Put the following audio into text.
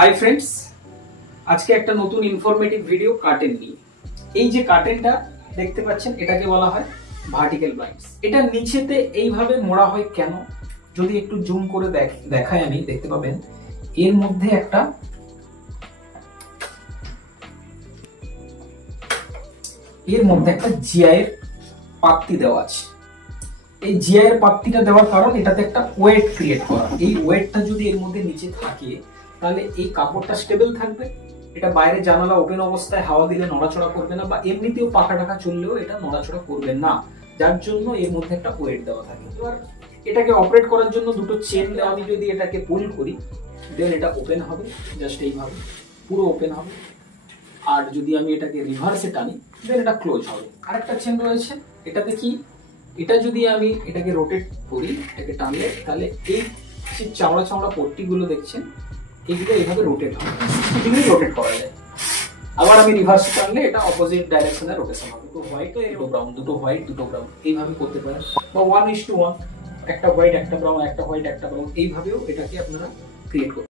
Hi friends, আজকে একটা নতুন ইনফরমেটিভ ভিডিও কার্টেন নিয়ে। এই যে কার্টেনটা দেখতে পাচ্ছেন এটাকে বলা হয় ভার্টিক্যাল ব্লাইন্ডস। এটা নিচেতে এইভাবে মোড়া হয় কেন, যদি একটু জুম করে দেখাই আমি, দেখতে পাবেন এর মধ্যে একটা জিআই এর পাত্তি দেওয়া আছে। এই জিআই এর পাত্তিটা দেওয়ার কারণ এটাতে একটা ওয়েট ক্রিয়েট করা। এই ওয়েটটা যদি এর মধ্যে নিচে থাকে তাহলে এই কাপড়টা স্টেবল থাকবে, এটা বাইরে জানালা ওপেন অবস্থায় হাওয়া দিলে নড়াচড়া করবে না, বা এমনিতেও পাখা টাকা চললেও এটা নড়াচড়া করবে না, যার জন্য এর মধ্যে একটা ওয়েট দেওয়া থাকে। এবার এটাকে অপারেট করার জন্য দুটো চেন আমি যদি এটাকে পুল করি দেন এটা ওপেন হবে, জাস্ট এইভাবে পুরো ওপেন হবে। আর যদি আমি এটাকে রিভার্সে টানি দেন এটা ক্লোজ হবে। আরেকটা চেন রয়েছে, এটাতে কি, এটা যদি আমি এটাকে রোটেট করি, এটাকে টানলে তাহলে এই যে চাওড়া চাওড়া পট্টিগুলো দেখছেন এইগুলো এইভাবে রোটেট হবে, ডিগ্রি রোটেট করা যায়। আবার আমি রিভার্সে টানলে এটা অপোজিট ডাইরেকশনে রোটেশন হবে। তো হোয়াইট দুটো ব্রাউন, দুটো হোয়াইট দুটো ব্রাউন এইভাবে করতে পারেন, বা 1:1, একটা হোয়াইট একটা ব্রাউন, একটা হোয়াইট একটা ব্রাউন, এইভাবেও এটাকে আপনারা ক্রিয়েট করতে